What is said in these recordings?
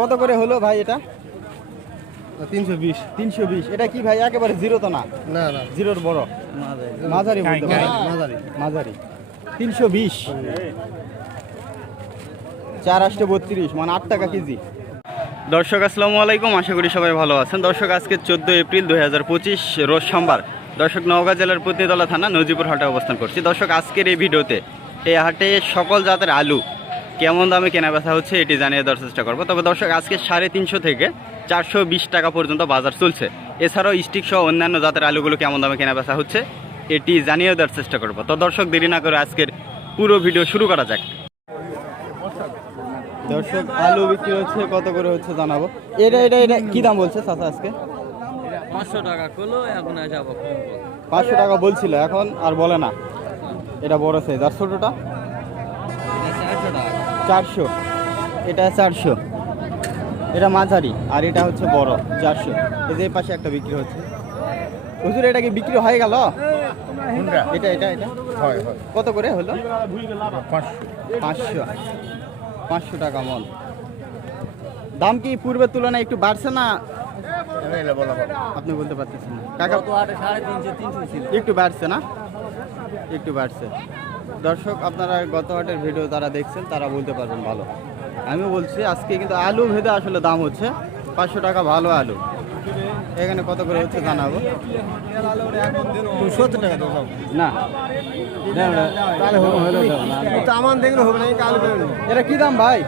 কত করে হলো ভাই এটা? তিনশো বিশ। তিনশো বিশ। এটা কি ভাই? একেবারে জিরো তো না? না না। জিরোর বড়? মাঝারি মাঝারি। মাঝারি। তিনশো বিশ। চার আষ্টে বত্রিশ মানে আট টাকা কেজি। দর্শক আসসালামু আলাইকুম। আশা করি সবাই ভালো আছেন। দর্শক আজকে চোদ্দ এপ্রিল দুই হাজার পঁচিশ রোজ সোমবার। দর্শক নওগাঁ জেলার প্রতিতলা থানা নজিপুর হাটে অবস্থান করছি। দর্শক আজকের এই ভিডিওতে এই হাটে সকল জাতের আলু কেমন দামে কেনা বেচা হচ্ছে এটি জানিয়ে দেওয়ার চেষ্টা করব। তবে দর্শক আজকে সাড়ে তিনশো থেকে চারশো বিশ টাকা পর্যন্ত বাজার চলছে। এছাড়াও স্টিক সহ অন্যান্য জাতের আলুগুলো কেমন দামে কেনা বেচা হচ্ছে এটি জানিয়ে দেওয়ার চেষ্টা করব। তো দর্শক দেরি না করে আজকের পুরো ভিডিও শুরু করা যাক। দর্শক আলু বিক্রি হচ্ছে কত করে হচ্ছে জানাব। এটা এটা এটা কি দাম বলছে চাচা আজকে? পাঁচশো টাকা করল এখন পাঁচশো টাকা বলছিল এখন আর বলে না। এটা বড় সাইজ আর ছোটোটা? চারশো। এটা চারশো। এটা মাঝারি আর এটা হচ্ছে বড় চারশো। এই যে পাশে একটা বিক্রি হচ্ছে। হুজুর এটা কি বিক্রি হয়ে গেল? এটা এটা এটা? কত করে হলো? পাঁচশো। পাঁচশো। টাকা মন। দাম কি পূর্বের তুলনায় একটু বাড়ছে না? আপনি বলতে পারতেছেন না। তিনশো একটু বাড়ছে না? একটু বাড়ছে। দর্শক আপনারা গত হাটের ভিডিও যারা দেখছেন তারা বলতে পারবেন ভালো। আমি বলছি আজকে কিন্তু আলু ভেদে আসলে দাম হচ্ছে পাঁচশো টাকা ভালো আলু। এখানে কত করে হচ্ছে জানাব? সত্তর টাকা না। আমার দেখলে হবে না এটা কি দাম ভাই?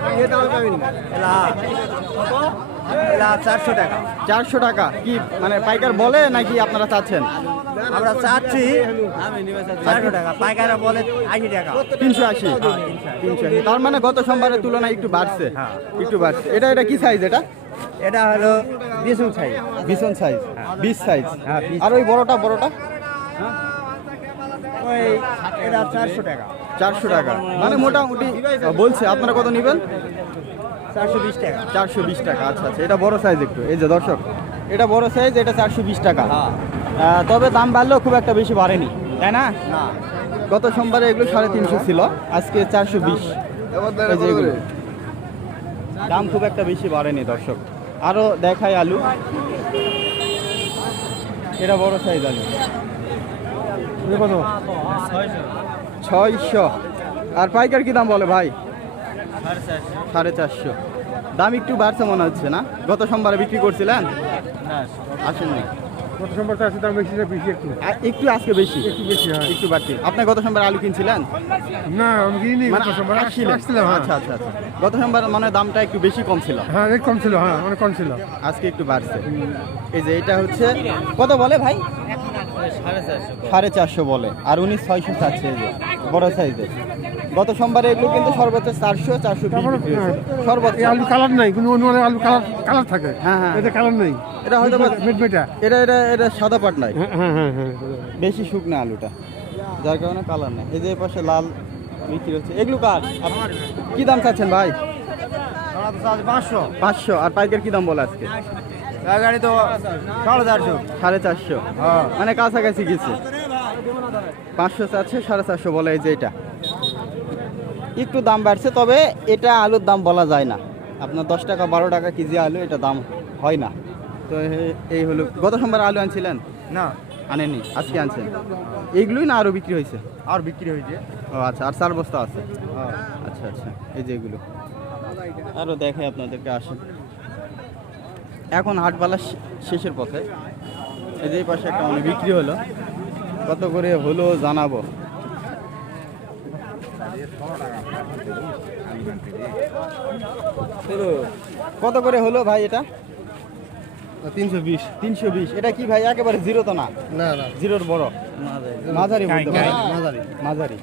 চারশো টাকা। চারশো টাকা। কি মানে পাইকার বলে নাকি আপনারা চাচ্ছেন? আমরা চাচ্ছি চারশো টাকা পাইকারা বলে আশি টাকা। তিনশো আশি? তিনশো আশি। তার মানে গত সোমবারের তুলনায় একটু বাড়ছে। একটু বাড়ছে। এটা এটা কি সাইজ এটা? এটা হলো বিশুন সাইজ ভীষণ সাইজ বিশ সাইজ হ্যাঁ, আর ওই বড়টা বড়টা? ওই এটা চারশো টাকা। চারশো টাকা। মানে মোটামুটি বলছে আপনারা কত নেবেন? চারশো বিশ টাকা। চারশো বিশ টাকা আচ্ছা আচ্ছা এটা বড় সাইজ একটু এই যে দর্শক এটা বড় সাইজ এটা চারশো বিশ টাকা। তবে দাম বাড়লেও খুব একটা বেশি বাড়েনি তাই না? না। গত সোমবারে এগুলো সাড়ে তিনশো ছিল আজকে চারশো বিশ। দাম খুব একটা বেশি বাড়েনি দর্শক। আরও দেখায় আলু। এটা বড় সাইজ আলু। কত? ছয়শো। আর পাইকার কি দাম বলে ভাই? সাড়ে চারশো। দাম একটু বাড়ছে মনে হচ্ছে না? গত সোমবারে বিক্রি করছিলেন? আসেননি। কত সম্পর্কে আছে দাম বেশি বেশি একটু। একটু আজকে বেশি? একটু বেশি হয়। একটু বাড়তি আপনি গত সোমবার আলু কিনছিলেন? না আমি কিনি মানে আসছিলাম হ্যাঁ। আচ্ছা আচ্ছা আচ্ছা। গত সোমবার মানে দামটা একটু বেশি কম ছিল? হ্যাঁ অনেক কম ছিল হ্যাঁ অনেক কম ছিল। আজকে একটু বাড়ছে। এই যে এটা হচ্ছে কত বলে ভাই? সাড়ে চারশো। সাড়ে চারশো বলে। আর উনি ছয়শো চাচ্ছে এই যে বড় সাইজের গত সোমবারে এগুলো কিন্তু সর্বোচ্চ চারশো চারশো। হ্যাঁ, সর্বোচ্চ। আলু কালার নাই কিন্তু অন্য আলু কালার কালার থাকে। হ্যাঁ, হ্যাঁ। এটা কালার নেই। এটা হয়তো মেটমেটা। এটা এটা এটা সাদা পাট নাই। হ্যাঁ হ্যাঁ হ্যাঁ বেশি শুকনো আলুটা। যার কারণে কালার নেই। এই যে পাশে লাল বিক্রি হচ্ছে। এগুলো কার? কি দাম চাচ্ছেন ভাই? পাঁচশো। পাঁচশো। আর পাইকার কি দাম বলে আজকে? গাড়ি তো সাড়ে চারশো। সাড়ে চারশো। মানে কাছাকাছি গেছে পাঁচশো চারশো সাড়ে চারশো বলে এই যে এটা। একটু দাম বাড়ছে তবে এটা আলুর দাম বলা যায় না। আপনার দশ টাকা বারো টাকা কেজি আলু এটা দাম হয় না। তো এই হলো গত সোমবার আলু আনছিলেন? না। আনেনি আজকে আনছেন? এইগুলোই না আরও বিক্রি হয়েছে? আর বিক্রি হয়েছে। ও আচ্ছা আর চার বস্তা আছে? আচ্ছা আচ্ছা এই যে এগুলো। আরও দেখে আপনাদেরকে আসেন। এখন হাটবালা শেষের পথে। এই যে পাশে একটা মানে বিক্রি হলো। কত করে হলো জানাব। কত করে হলো ভাই এটা? তিনশো বিশ। তিনশো বিশ। এটা কি ভাই একেবারে জিরো তো না? না না। জিরোর বড়? মাঝারি মাঝারি। মাঝারি।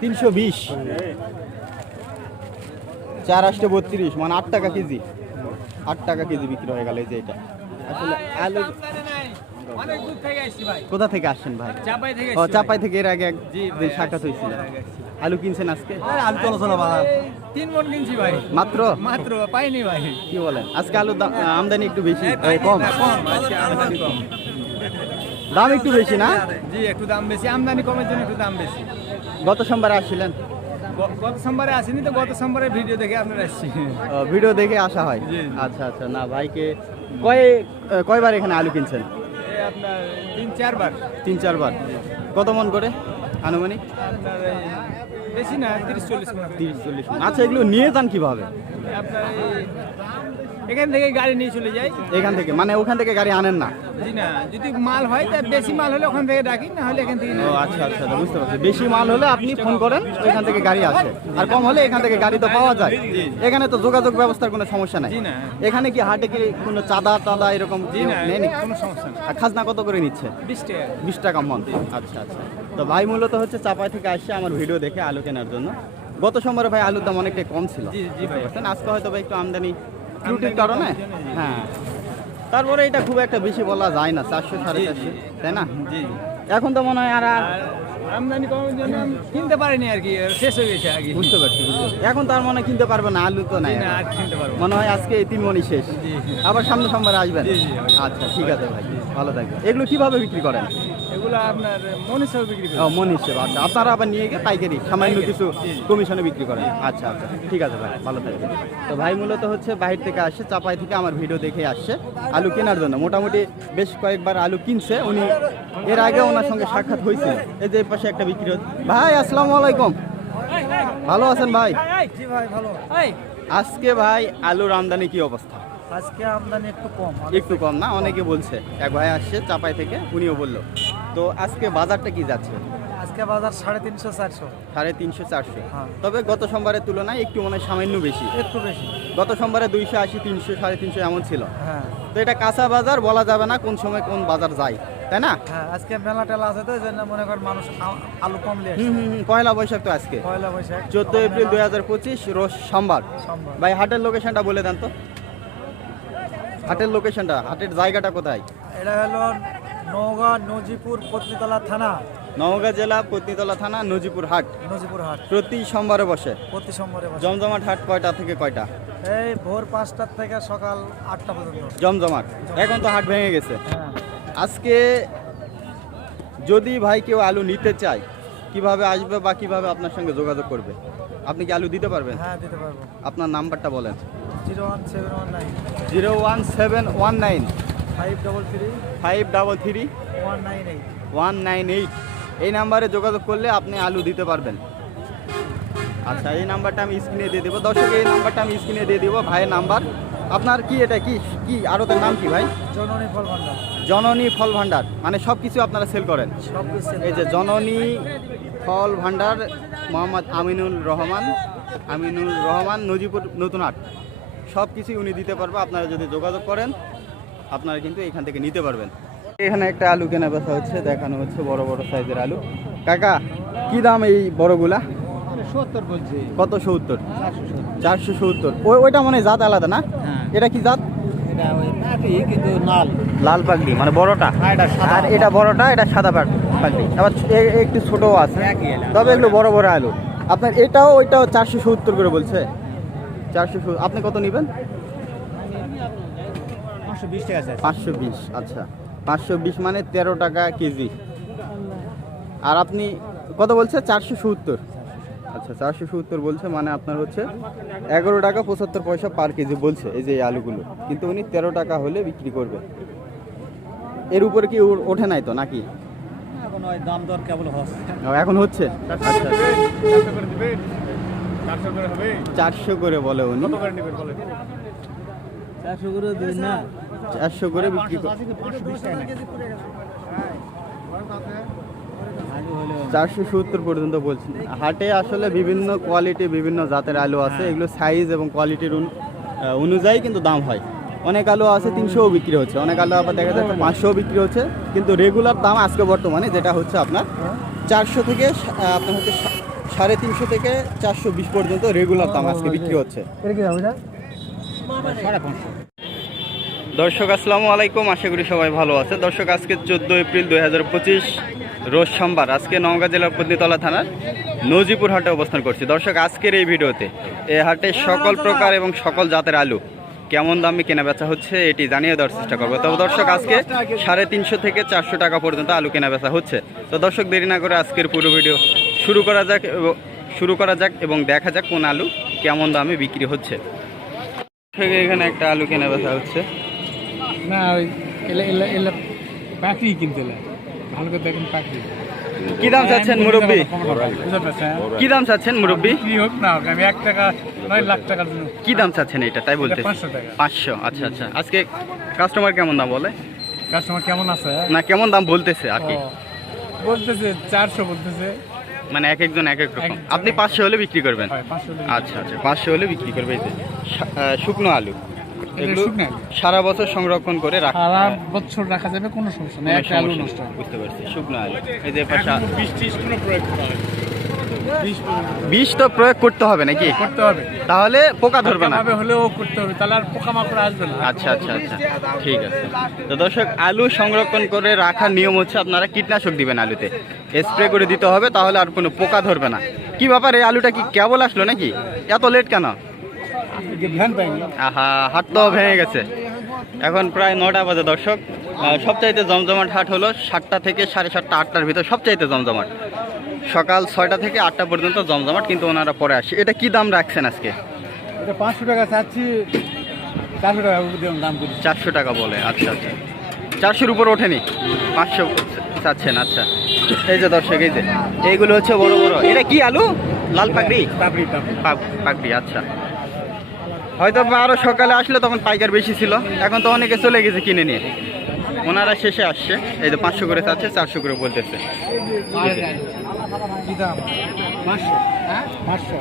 তিনশো বিশ। চার আষ্টে বত্রিশ মানে আট টাকা কেজি। আট টাকা কেজি বিক্রি হয়ে গেল এই যে এটা। আসলে আলু কোথা থেকে আসছেন ভাই? চাপাই থেকে ও চাপাই থেকে এর আগে একদিন সাক্ষাৎ হয়েছিল। আলু কিনছেন আজকে? আলু চলো চলো বাজার তিন মন কিনছি ভাই। মাত্র? মাত্র পাইনি ভাই। কি বলেন? আজকে আলুর দাম আমদানি একটু বেশি কম? দাম একটু বেশি না? জি একটু দাম বেশি। আমদানি কমের জন্য একটু দাম বেশি। গত সোমবার আসছিলেন? গত সোমবারে আসেনি তো গত সোমবারে ভিডিও দেখে আপনারা আসছি। ভিডিও দেখে আসা হয়? আচ্ছা আচ্ছা। না ভাইকে কয় কয়বার এখানে আলু কিনছেন? আপনার তিন চারবার? তিন চারবার। কত মন করে আনুমানিক? আপনার বেশি না তিরিশ চল্লিশ তিরিশ চল্লিশ আচ্ছা এগুলো নিয়ে যান কীভাবে? আপনার এখান থেকে গাড়ি নিয়ে চলে যাই। এখান থেকে মানে ওখান থেকে গাড়ি আনেন না? জি না যদি মাল হয় তা বেশি মাল হলে ওখান থেকে ডাকি না হলে এখান থেকে ও আচ্ছা আচ্ছা আচ্ছা, বুঝতে পারছি। বেশি মাল হলে আপনি ফোন করেন এখান থেকে গাড়ি আসে। আর কম হলে এখান থেকে গাড়ি তো পাওয়া যায়। এখানে তো যোগাযোগ ব্যবস্থার কোনো সমস্যা নাই। এখানে কি হাটে কি কোনো চাঁদা টাদা এরকম নেই কোনো সমস্যা নেই। আর খাজনা কত করে নিচ্ছে? বিশ টাকা। বিশ টাকা মন। আচ্ছা আচ্ছা। তো ভাই মূলত হচ্ছে চাপাই থেকে আসছে আমার ভিডিও দেখে আলু কেনার জন্য। গত সোমবারে ভাই আলুর দাম অনেকটা কম ছিল? আজকে হয়তো ভাই একটু আমদানি ত্রুটির কারণে হ্যাঁ। তারপরে এটা খুব একটা বেশি বলা যায় না চারশো সাড়ে চারশো তাই না? এখন তো মনে হয় আর আমদানি কমার জন্য কিনতে পারিনি আর কি শেষ হয়ে গেছে আগে বুঝতে পারছি। এখন তো আর মনে হয় কিনতে পারবে না আলু তো নাই। আর কিনতে পারব মনে হয় আজকে এই তিন মনি শেষ। আবার সামনে সোমবারে আসবেন। আচ্ছা ঠিক আছে ভাই ভালো থাকবে এগুলো কীভাবে বিক্রি করেন? এগুলো আপনার মন হিসাবে বিক্রি করি। ও, মন হিসেবে আচ্ছা। আপনারা আবার নিয়ে গিয়ে পাইকারি সামান্য কিছু কমিশনে বিক্রি করেন। আচ্ছা আচ্ছা। ঠিক আছে ভাই ভালো থাকবেন। তো ভাই মূলত হচ্ছে বাহির থেকে আসছে চাপাই থেকে আমার ভিডিও দেখে আসছে। আলু কেনার জন্য। মোটামুটি বেশ কয়েকবার আলু কিনছে। উনি এর আগে ওনার সঙ্গে সাক্ষাৎ হয়েছিল। এই যে পাশে একটা বিক্রি হচ্ছে। ভাই আসসালামু আলাইকুম। ভালো আছেন ভাই? জি ভাই ভালো। আজকে ভাই আলুর আমদানি কি অবস্থা? আজকে আমদানি একটু কম। একটু কম না? অনেকে বলছে। এক ভাই আসছে চাপাই থেকে উনিও বলল। তো আজকে বাজারটা কি যাচ্ছে? আজকে বাজার সাড়ে তিনশো চারশো। সাড়ে তিনশো চারশো। হ্যাঁ। তবে গত সোমবারের তুলনায় একটু মনে হয় সামান্য বেশি। একটু বেশি। গত সোমবারে দুইশো আশি তিনশো সাড়ে তিনশো এমন ছিল। হ্যাঁ। তো এটা কাঁচা বাজার বলা যাবে না কোন সময় কোন বাজার যায় তাই না? হ্যাঁ আজকে মেলা টেলা আছে তো এই জন্য মনে করেন মানুষ আলু কম নিয়ে হুম হুম হুম, পয়লা বৈশাখ তো আজকে। পয়লা বৈশাখ চোদ্দ এপ্রিল দুই হাজার পঁচিশ রোজ সোমবার। ভাই হাটের লোকেশনটা বলে দেন তো। হাটের লোকেশনটা হাটের জায়গাটা কোথায়? এটা হলো নওগাঁ নজিপুর পত্নীতলা থানা। নওগাঁ জেলা পত্নীতলা থানা নজিপুর হাট। নজিপুর হাট। প্রতি সোমবারে বসে। প্রতি সোমবারে বসে। জমজমাট হাট কয়টা থেকে কয়টা? এই ভোর পাঁচটার থেকে সকাল আটটা পর্যন্ত। জমজমাট। এখন তো হাট ভেঙে গেছে। হ্যাঁ। আজকে যদি ভাই কেউ আলু নিতে চায় কীভাবে আসবে বা কীভাবে আপনার সঙ্গে যোগাযোগ করবে? আপনি কি আলু দিতে পারবেন? হ্যাঁ দিতে পারব। আপনার নাম্বারটা বলেন। Zero one seven one nine. Zero one seven one nine. Five double three five double three one nine eight one nine eight এই নাম্বারে যোগাযোগ করলে আপনি আলু দিতে পারবেন। আচ্ছা এই নাম্বারটা আমি স্ক্রিনে দিয়ে দেবো। দর্শক এই নাম্বারটা আমি স্ক্রিনে দিয়ে দেবো ভাইয়ের নাম্বার। আপনার কি এটা কি? কি আরও তার নাম কি ভাই? জননী ফল ভান্ডার জননী ফল ভাণ্ডার। মানে সব কিছু আপনারা সেল করেন। এই যে জননী ফল ভাণ্ডার মোহাম্মদ আমিনুল রহমান আমিনুল রহমান নজিপুর নতুন হাট সব কিছুই উনি দিতে পারবে। আপনারা যদি যোগাযোগ করেন আপনারা কিন্তু এখান থেকে নিতে পারবেন। এখানে একটা আলু কেনা বেচা হচ্ছে দেখানো হচ্ছে বড় বড় সাইজের আলু। কাকা কি দাম এই বড়গুলা? সত্তর বলছি। কত সত্তর? চারশো সত্তর। ওই ওইটা মানে জাত আলাদা না? হ্যাঁ। এটা কি জাত? লাল। পাগড়ি মানে বড়টা? হ্যাঁ। আর এটা বড়টা এটা সাদা পাগ- পাগড়ি আবার একটু ছোটও আছে। তবে এগুলো বড় বড় আলু। আপনার এটাও ওইটাও চারশো সত্তর করে বলছে? চারশো আপনি কত নেবেন? বিশ টাকা আছে পাঁচশো বিশ আচ্ছা। পাঁচশো বিশ মানে তেরো টাকা কেজি। আর আপনি কত বলছে? চারশো সত্তর। আচ্ছা চারশো সত্তর বলছে মানে আপনার হচ্ছে এগারো টাকা পঁচাত্তর পয়সা পার কেজি বলছে এই যে এই আলুগুলো। কিন্তু উনি তেরো টাকা হলে বিক্রি করবে। এর উপরে কি ওঠে নাই তো নাকি? এখন দাম দর কেবল হচ্ছে। এখন হচ্ছে? আচ্ছা। চারশো করে বলে উনি কত করে নেবেন বলে চারশো করে বিক্রি চারশো সত্তর পর্যন্ত বলছেন হাটে আসলে বিভিন্ন কোয়ালিটি বিভিন্ন জাতের আলু আছে। এগুলো সাইজ এবং কোয়ালিটির অনুযায়ী কিন্তু দাম হয়। অনেক আলু আছে তিনশোও বিক্রি হচ্ছে। অনেক আলু আবার দেখা যাচ্ছে পাঁচশোও বিক্রি হচ্ছে। কিন্তু রেগুলার দাম আজকে বর্তমানে যেটা হচ্ছে আপনার চারশো থেকে আপনার হচ্ছে সাড়ে তিনশো থেকে চারশো বিশ পর্যন্ত রেগুলার দাম আজকে বিক্রি হচ্ছে। দর্শক, আসসালামু আলাইকুম। আশা করি সবাই ভালো আছে। দর্শক, আজকে চোদ্দ এপ্রিল দুই হাজার পঁচিশ, রোজ সোমবার আজকে নওগাঁ জেলার পত্নীতলা থানার নজিপুর হাটে অবস্থান করছি। দর্শক, আজকের এই ভিডিওতে এই হাটে সকল প্রকার এবং সকল জাতের আলু কেমন দামে কেনা বেচা হচ্ছে এটি জানিয়ে দেওয়ার চেষ্টা করব। তবে দর্শক, আজকে সাড়ে তিনশো থেকে চারশো টাকা পর্যন্ত আলু কেনা বেচা হচ্ছে। তো দর্শক, দেরি না করে আজকের পুরো ভিডিও শুরু করা যাক শুরু করা যাক এবং দেখা যাক কোন আলু কেমন দামে বিক্রি হচ্ছে। থেকে এখানে একটা আলু কেনা বেচা হচ্ছে। না ওই এলে এলে এলে পাখি কিনতে ভালো করে দেখেন পাখি। কি দাম চাচ্ছেন মুরব্বী? কি দাম চাচ্ছেন মুরব্বী? কি হোক না হোক আমি এক টাকা নয় লাখ টাকার জন্য। কি দাম চাচ্ছেন এটা? তাই বলতে এটা 500 টাকা। পাঁচশো আচ্ছা আচ্ছা। আজকে কাস্টমার কেমন দাম বলে? কাস্টমার কেমন আছে? না কেমন দাম বলতেছে আর কি? বলতেছে চারশো বলতেছে। মানে এক একজন এক এক রকম। আপনি পাঁচশো হলে বিক্রি করবেন? আচ্ছা আচ্ছা পাঁচশো হলে বিক্রি করবে এই যে। শুকনো আলু। এগুলো সারা বছর সংরক্ষণ করে রাখা সারা বছর রাখা যাবে কোনো সমস্যা নেই। একটা আলু নষ্ট। বুঝতে পারছি। শুকনো আলু। এই যে পাশা কোনো প্রয়োগ করা হবে বিশ বিষ তো প্রয়োগ করতে হবে নাকি? করতে হবে। তাহলে পোকা ধরবে না। হলেও করতে হবে তাহলে আর পোকামাকড় আসবে না। আচ্ছা আচ্ছা আচ্ছা ঠিক আছে। তো দর্শক আলু সংরক্ষণ করে রাখার নিয়ম হচ্ছে আপনারা কীটনাশক দিবেন আলুতে। স্প্রে করে দিতে হবে তাহলে আর কোনো পোকা ধরবে না। কি ব্যাপার এই আলুটা কি কেবল আসলো নাকি? এত লেট কেন? আহা হাট তো ভেঙে গেছে। এখন প্রায় নটা বাজে দর্শক। সবচাইতে জমজমাট হাট হলো সাতটা থেকে সাড়ে সাতটা আটটার ভিতর সবচাইতে জমজমাট। সকাল ছয়টা থেকে আটটা পর্যন্ত জমজমাট কিন্তু ওনারা পরে আসে। এটা কি দাম রাখছেন আজকে? এটা পাঁচশো টাকা চাচ্ছি চারশো টাকা দাম চারশো টাকা বলে আচ্ছা আচ্ছা। চারশোর উপর ওঠেনি? পাঁচশো চাচ্ছেন আচ্ছা। এই যে দর্শক এই যে এইগুলো হচ্ছে বড় বড়। এটা কি আলু? লাল পাকড়ি তাপড়ি তাপড়ি পাক- পাকড়ি আচ্ছা। হয়তো বা আরও সকালে আসলে তখন পাইকার বেশি ছিল। এখন তো অনেকে চলে গেছে কিনে নিয়ে। ওনারা শেষে আসছে। এই যে পাঁচশো করে চাচ্ছে চারশো করে বলতেছে। কি দাম? পাঁচশো। হ্যাঁ? পাঁচশো।